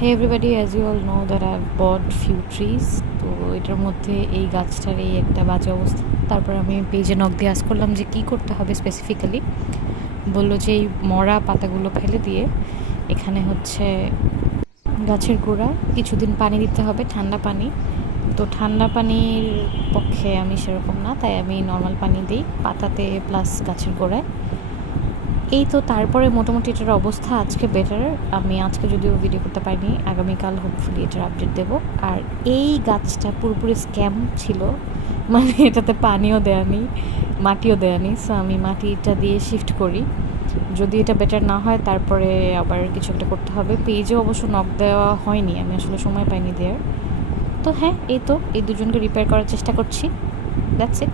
Hey everybody, as you all know that I've bought few trees. তো এটার মধ্যে এই গাছটার এই একটা বাজে অবস্থা। তারপর আমি পেজে নক দিয়ে আস করলাম যে কী করতে হবে স্পেসিফিক্যালি। বললো যে এই মরা পাতাগুলো ফেলে দিয়ে এখানে হচ্ছে গাছের গোড়া কিছুদিন পানি দিতে হবে, ঠান্ডা পানি। তো ঠান্ডা পানির পক্ষে আমি সেরকম না, তাই আমি নর্মাল পানি দিই পাতাতে প্লাস গাছের গোড়ায়। এই তো তারপরে মোটামুটি এটার অবস্থা আজকে বেটার। আমি আজকে যদিও ভিডিও করতে পারিনি, আগামীকাল হোপফুলি এটার আপডেট দেবো। আর এই গাছটা পুরোপুরি স্ক্যাম ছিল, মানে এটাতে পানিও দেয়নি, মাটিও দেয়নি। সো আমি মাটিটা দিয়ে শিফট করি, যদি এটা বেটার না হয় তারপরে আবার কিছু একটা করতে হবে। পেজে অবশ্য নক দেওয়া হয়নি, আমি আসলে সময় পাইনি দেওয়ার। তো হ্যাঁ, এই তো এই দুজনকে রিপেয়ার করার চেষ্টা করছি। That's it.